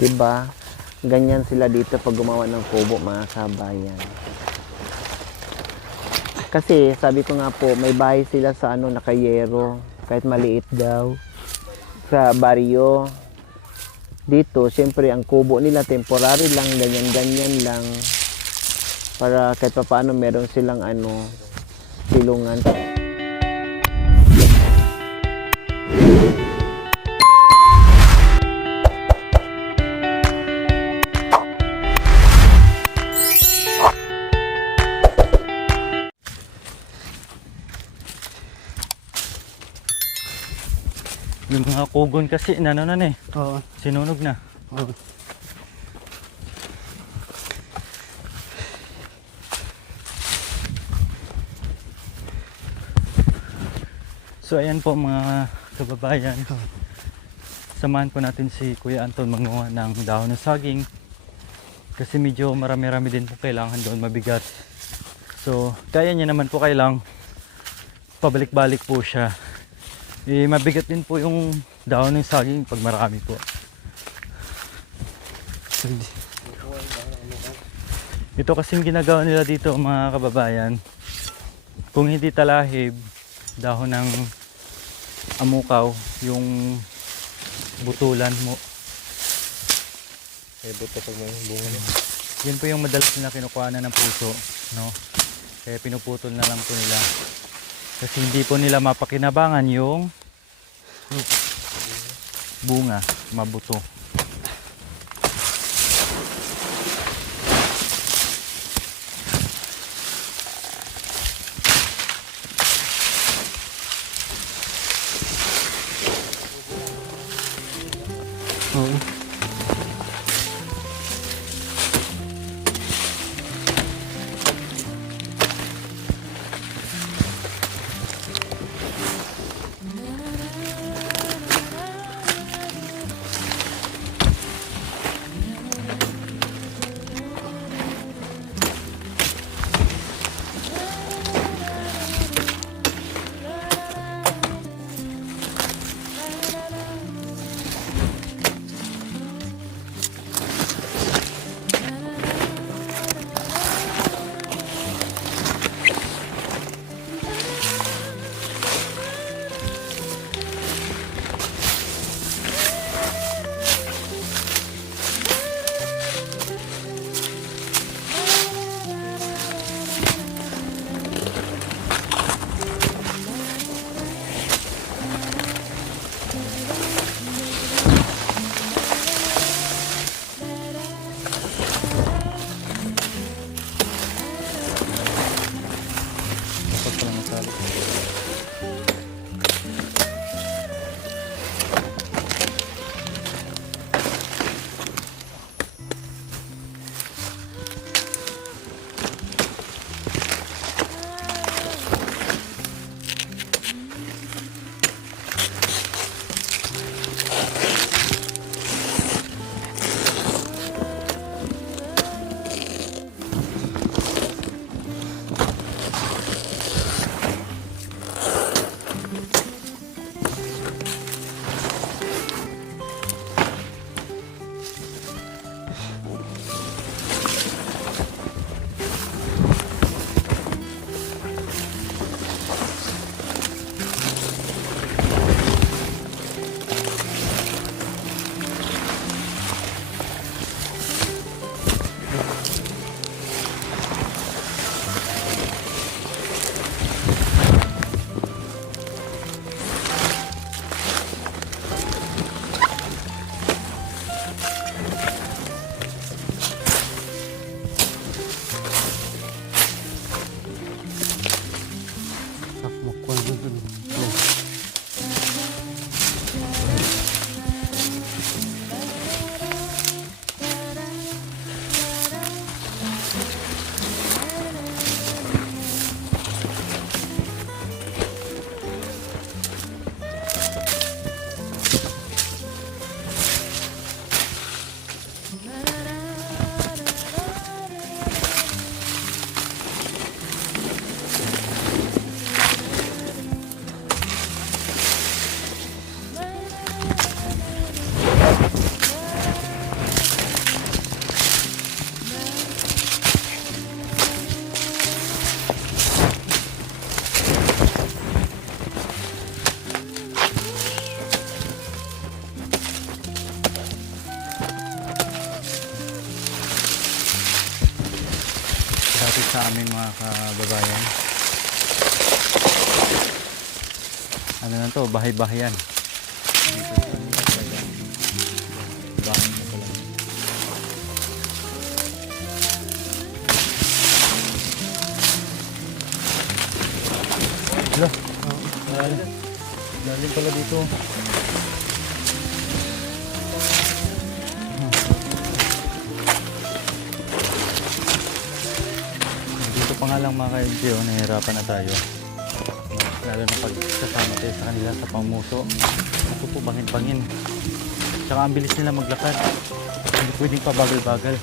Diba? Ganyan sila dito pag gumawa ng kubo, mga kabayan. Kasi sabi ko nga po, may bahay sila sa nakayero, kahit maliit daw. Sa baryo. Dito, siyempre ang kubo nila temporary lang, ganyan-ganyan lang. Para kahit pa paano meron silang silungan. Yung mga kugon kasi Oo. sinunog na. Oo. So ayan po mga kababayan, samahan po natin si Kuya Anton manguha ng dahon ng saging kasi medyo marami-rami din po kailangan doon, mabigat. So kaya niya naman po, kailang pabalik-balik po siya. Mabigat din po yung dahon ng saging pag marami po. Ito kasing ginagawa nila dito mga kababayan, kung hindi talahib, dahon ng amukaw, yung butulan mo. Buto pag may bunga niya. Yan po yung madalas nila kinukuha na ng puso, no? Kaya pinuputol na lang po nila. Kasi hindi po nila mapakinabangan yung bunga, mabuto. Oo. malapit sa amin mga kababayan. Ano na to, bahay-bahayan. Dito sa bahay na pala. Hala, lalim pala dito. Dito pa nga lang mga ka-NGO, nahihirapan na tayo. Lalo na pag kasama tayo sa kanila sa pamuso. Ito po, bangin-bangin. Tsaka ang bilis nila maglakad. Hindi pwedeng pabagal-bagal.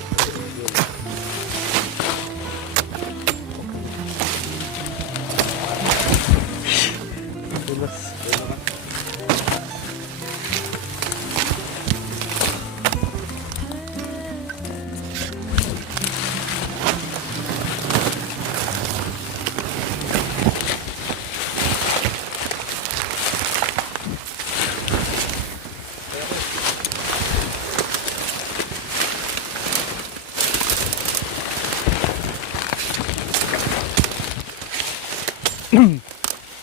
Tulas.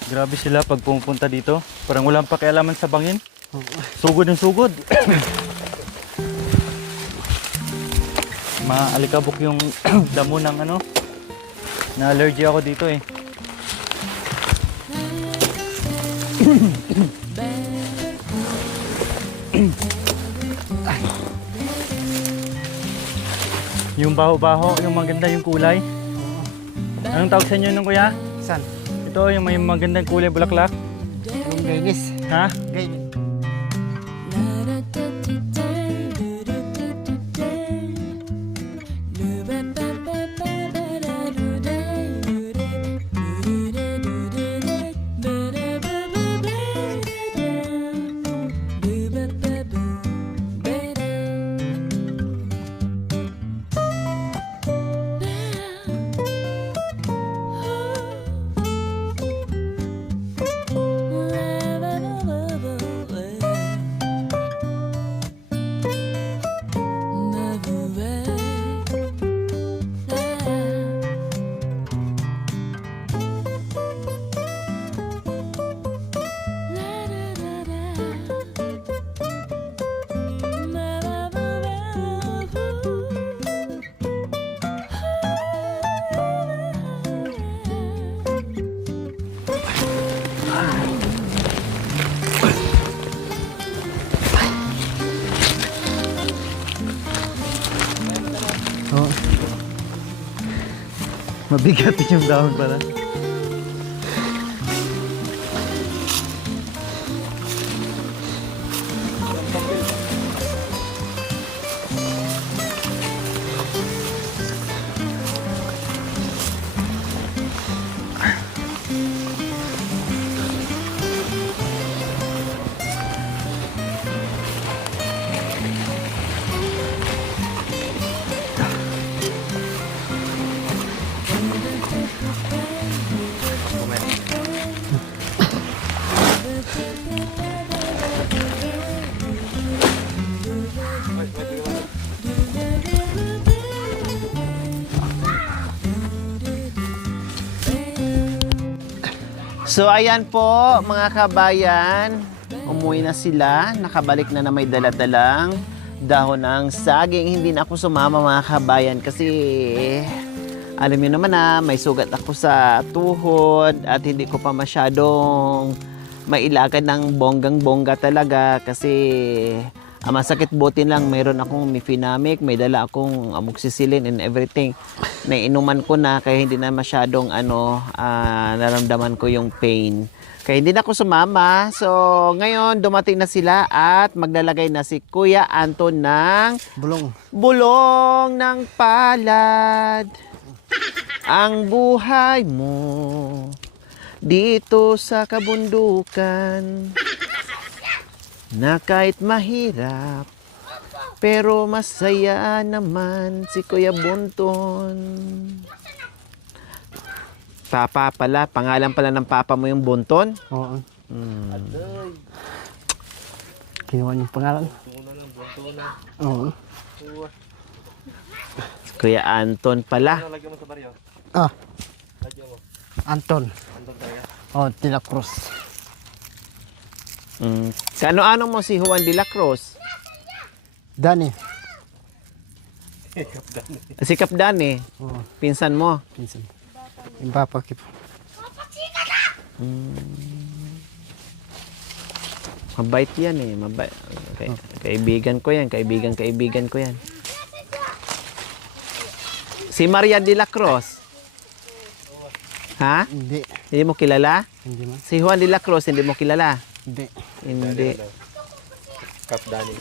Grabe sila pag pumupunta dito. Parang walang pakialaman sa bangin. Sugod ng sugod. Maalikabok yung damo ng ano. Na-allergy ako dito eh. Yung baho-baho, yung maganda yung kulay. Anong tawag sa inyo nung kuya? San? Ito yung may magandang kulay bulaklak. Yung gainis. Ha? Gainis. Oh. Mabigat yung dahon pala. So ayan po mga kabayan, umuwi na sila, nakabalik na may dala-dalang dahon ng saging. Hindi na ako sumama mga kabayan kasi alam niyo naman na may sugat ako sa tuhod at hindi ko pa masyadong mailakad ng bonggang-bongga talaga kasi masakit buti lang mayroon akong Mifenamic, may dala akong amoxicillin and everything. Nainuman ko na kaya hindi na masyadong naramdaman ko yung pain. Kaya hindi na ako sumama. So ngayon dumating na sila at maglalagay na si Kuya Anton ng bulong ng palad. Ang buhay mo dito sa kabundukan na kahit mahirap pero masaya naman si Kuya Bunton. Papa pala, pangalan pala ng papa mo yung Bunton? Oo. Kinuha niyo pangalan? Oo. Kuya Anton pala. Ah. Anton. Oh, de la Cruz. Kaano-ano mo si Juan de la Cruz? Dani. Si Kapdani, Oh, pinsan mo. pinsan. Yung papa ko. Mabait yan eh. Mabait. Kaibigan ko yan. Kaibigan ko yan. Si Maria de la Cruz. Ha? Hindi. Hindi mo kilala? Hindi man. Si Juan de la Cruz, hindi mo kilala? Hindi. Hindi. Kapdani.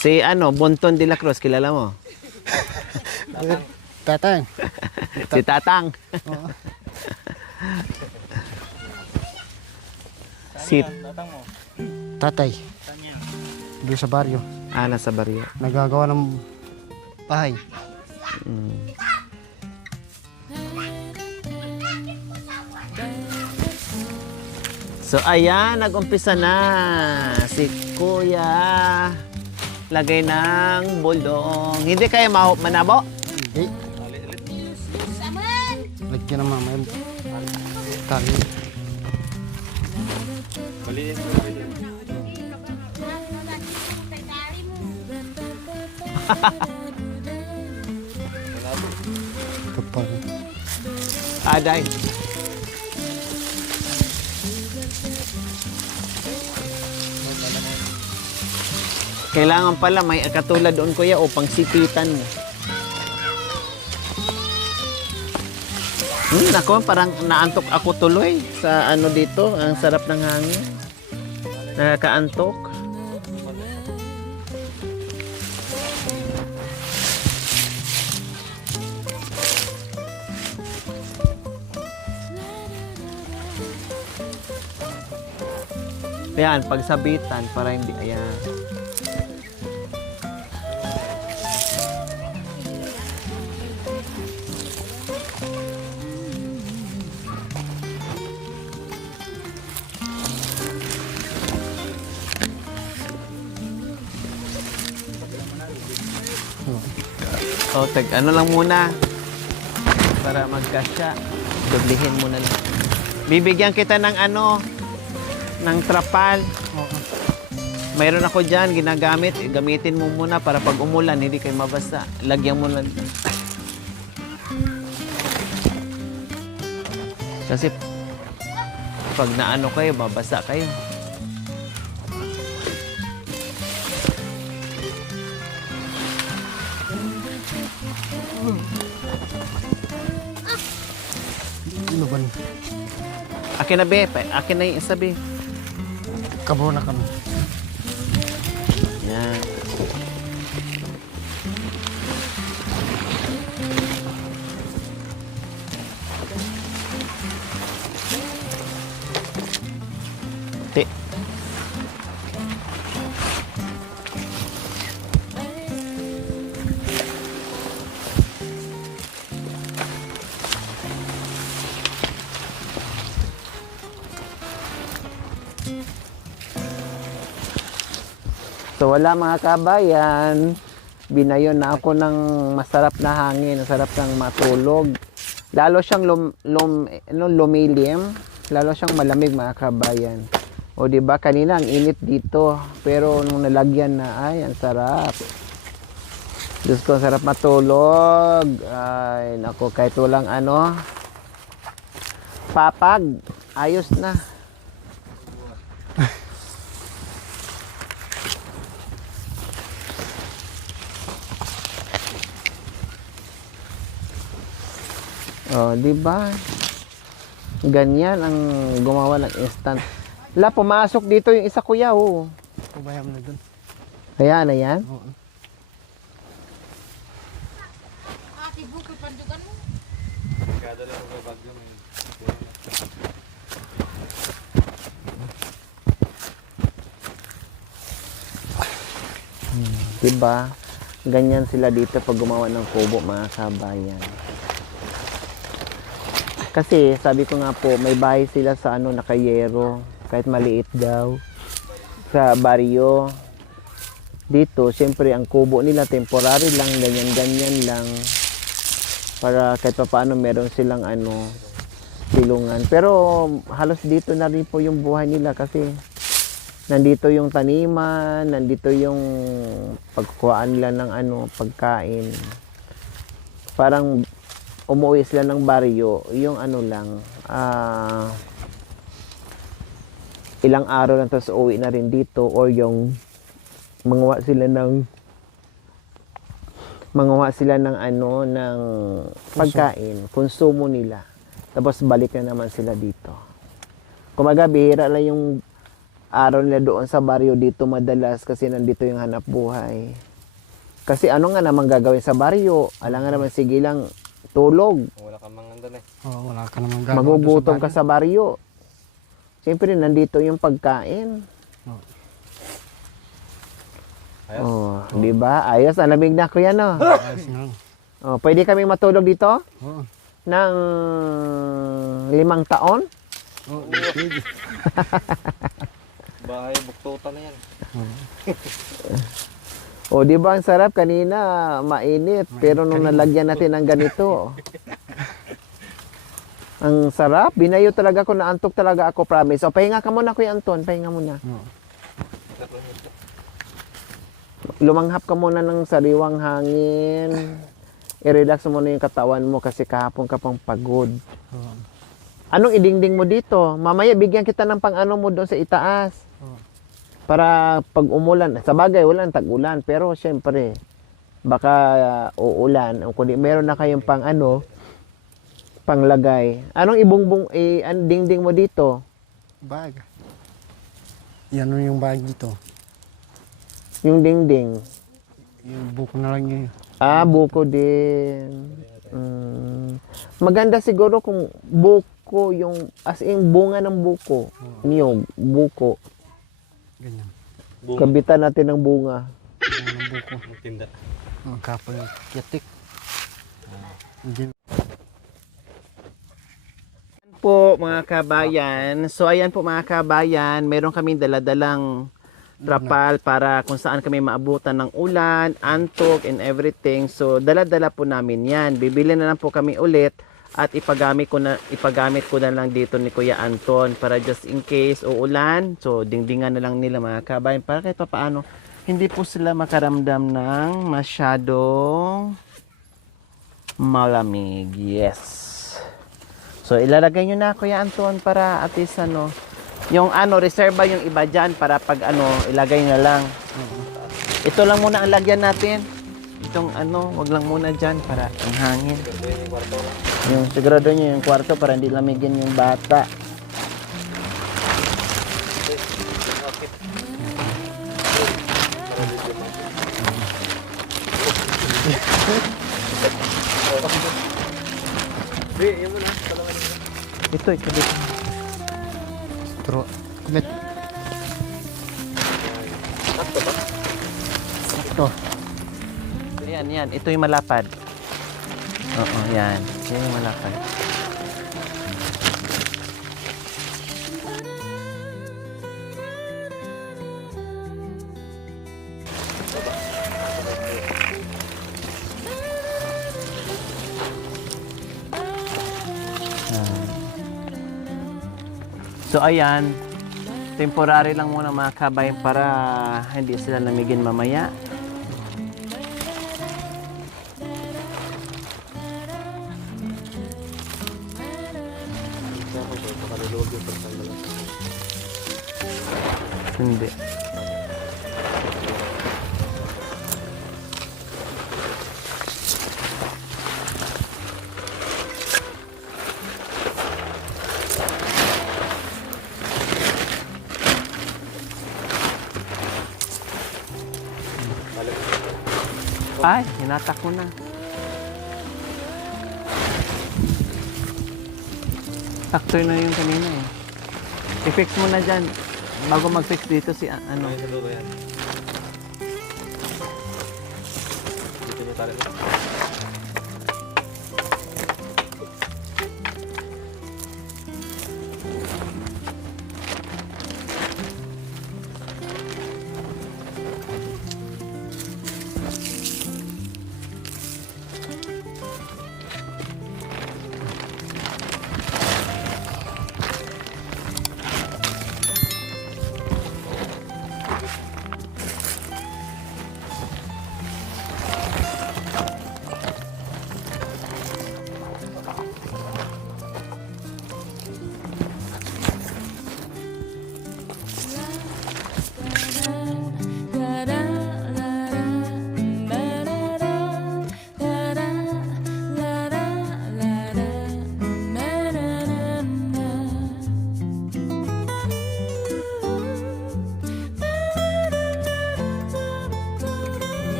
Si Bonton de la Cruz, kilala mo? Tatang. Si Tatang. Oo. Si Tatang mo. Tatay. Doon sa baryo. Ana sa baryo. Nagagawa ng bahay. So ayan, nag-umpisa na si Kuya. Lagay ng buldong. Hindi kayo manabo? Hindi. Lagyan ng mamaya. Tali. Maliit. Kapal. Aday. Kailangan pala may katulad doon kuya o pang sipitan mo. Nako, parang naantok ako tuloy sa ano dito. Ang sarap ng hangin. Nakakaantok. Ayan, pagsabitan para hindi, ayan. O, ano lang muna para magkasya. Dublihin mo na lang. Bibigyan kita ng ng trapal. Oo. Mayroon ako dyan, ginagamit. Gamitin mo muna para pag umulan, hindi kayo mabasa. Lagyan mo lang. Kasi pag naano kayo, babasa kayo. Ano ba? Akin na be, akin na yung isa be. Kabo na kami. Yan. Ti. So wala mga kabayan, binayon na ako ng masarap na hangin, masarap ng matulog. Lalo siyang lumilim, lalo siyang malamig mga kabayan. O di ba kanina ang init dito, pero nung nalagyan na ay ang sarap. Diyos ko, ang sarap matulog. Ay, nako, kahit walang papag, ayos na. Oh, di ba? Ganyan ang gumawa ng instant. La, pumasok dito yung isa kuya, oh. Pabayaan mo na dun. Ayan, ayan. Oo. Ate Buko, pandugan mo. Kadala ko kay Bagyo may. Diba? Ganyan sila dito pag gumawa ng kubo, mga kabayan. Kasi sabi ko nga po, may bahay sila sa nakayero, kahit maliit daw, sa baryo. Dito, siyempre, ang kubo nila, temporary lang, ganyan-ganyan lang. Para kahit pa paano, meron silang silungan. Pero, halos dito na rin po yung buhay nila kasi nandito yung taniman, nandito yung pagkuhaan nila ng pagkain. Parang, umuwi sila ng baryo, yung lang, ilang araw lang tapos uwi na rin dito or yung manguha sila ng ng pagkain, konsumo nila. Tapos balik na naman sila dito. Kumaga bihira lang yung araw nila doon sa baryo dito madalas kasi nandito yung hanap buhay. Kasi ano nga naman gagawin sa baryo? Alam nga naman sige lang tulog. Wala kang mga andun eh. Oh, wala ka namang gagawin. Magugutom ka sa baryo. Siyempre nandito yung pagkain. Ayos. Oh, di ba? Ayos, lamig na ko yan, oh. Ayos nga lang. Oh, pwede kami matulog dito Oo. ng 5 taon? Oo, pwede. Bahay, buktutan na yan. O, di ba ang sarap kanina, mainit, pero nung nalagyan natin ng ganito, ang sarap. Binayo talaga ako, naantok talaga ako, promise. O, pahinga ka muna, Kuya Anton, pahinga muna. Oo. Lumanghap ka muna ng sariwang hangin. I-relax mo muna yung katawan mo kasi kahapon ka pang pagod. Oo. Anong idingding mo dito? Mamaya bigyan kita ng pang-ano mo doon sa itaas. Oo. Para pag umulan, sa bagay ulan, tag-ulan, pero syempre baka uulan. Kung meron na kayong panglagay. Anong ibungbong ang dingding mo dito? Bag. Yan yung bag dito. Yung dingding. Yung buko na lang yun. Buko din. Maganda siguro kung buko yung as in bunga ng buko. Niyog, buko. Ganyan. Kabitan natin ng bunga. Bunga ng buko. Magtinda. Ang kapal yung kitik. Hindi. Po mga kabayan. So ayan po mga kabayan, meron kaming daladalang trapal para kung saan kami maabutan ng ulan, antok and everything. So dala-dala po namin 'yan. Bibili na lang po kami ulit at ipagamit ko na lang dito ni Kuya Anton para just in case uulan. So dingdingan na lang nila mga kabayan para kahit papaano hindi po sila makaramdam ng masyadong malamig. Yes. So ilalagay nyo na Kuya Anton para at least yung reserva yung iba dyan para pag ilagay na lang. Ito lang muna ang lagyan natin. Itong wag lang muna dyan para ang hangin. Yung sigurado nyo yung kwarto para hindi lamigin yung bata. Ito, dito. Pero, kumit. Sakto. Yan. Ito yung malapad. Oo, yan. Yan yung malapad. So ayan, temporary lang muna mga kabayan para hindi sila lamigin mamaya. Hindi. Ay, hinatak ko na. Sakto na yung kanina eh. I-fix mo na dyan. Bago mag-fix dito si ano. Ay, sa dulo yan. Dito niya tali.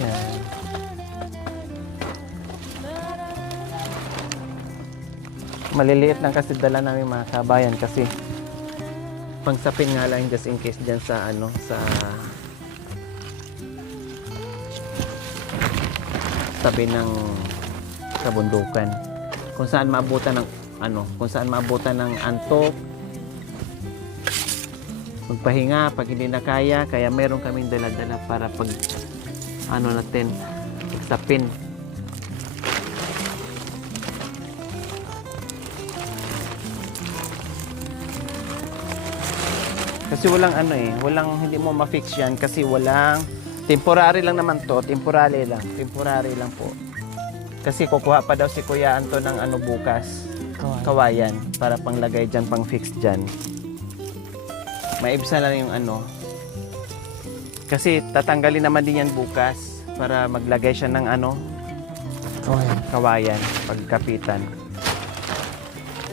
Yan. Maliliit lang kasi dala namin mga kabayan kasi pangsapin nga lang just in case dyan sa ano sa tabi ng kabundukan kung saan maabutan ng ano kung saan maabutan ng antok magpahinga pag hindi na kaya meron kaming dala-dala para pag ano natin pagsapin. Kasi walang ano walang hindi mo ma-fix yan kasi walang temporary lang naman to, temporary lang po. Kasi kukuha pa daw si Kuya Anton ng ano bukas, kawayan para panglagay diyan, pang fix diyan. Maibsa lang yung ano. Kasi tatanggalin naman din yan bukas para maglagay siya ng ano, kawayan pagkapitan.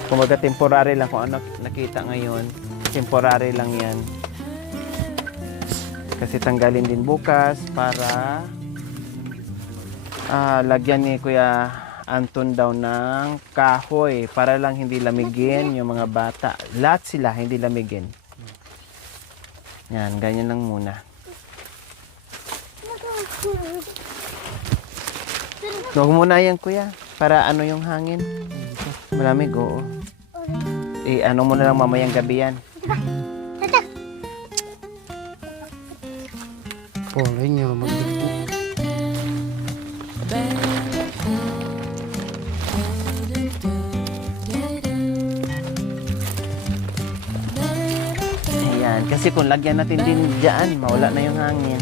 Kumaga temporary lang kung ano nakita ngayon. Temporary lang yan kasi tanggalin din bukas para lagyan ni Kuya Anton daw ng kahoy para lang hindi lamigin yung mga bata, lahat sila hindi lamigin. Yan, ganyan lang muna. Huwag muna yan Kuya para ano yung hangin malamig. Oo, ano mo na lang mamayang gabi yan. Poloy niyo magdito. Ayan, kasi kung lagyan natin din dyan, mawala na yung hangin.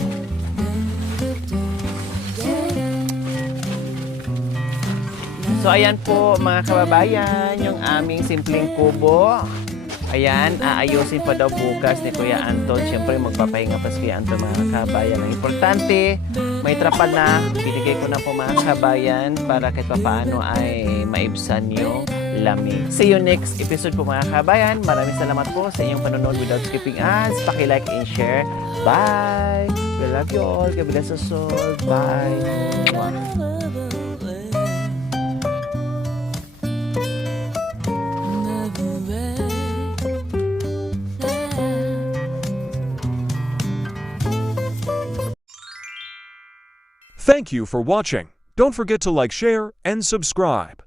So ayan po mga kababayan, yung aming simpleng kubo. Ayan, aayusin pa daw bukas ni Kuya Anton. Siyempre magpapahinga pa si Kuya Anton mga kabayan. Ang importante, may trapal na. Binigay ko na po mga kabayan para kahit paano ay maibsan yung lamig. See you next episode po mga kabayan. Maraming salamat po sa inyong panonood without skipping ads. Paki-like and share. Bye! We love you all. God bless us all. Bye! Mwah. Thank you for watching. Don't forget to like, share, and subscribe.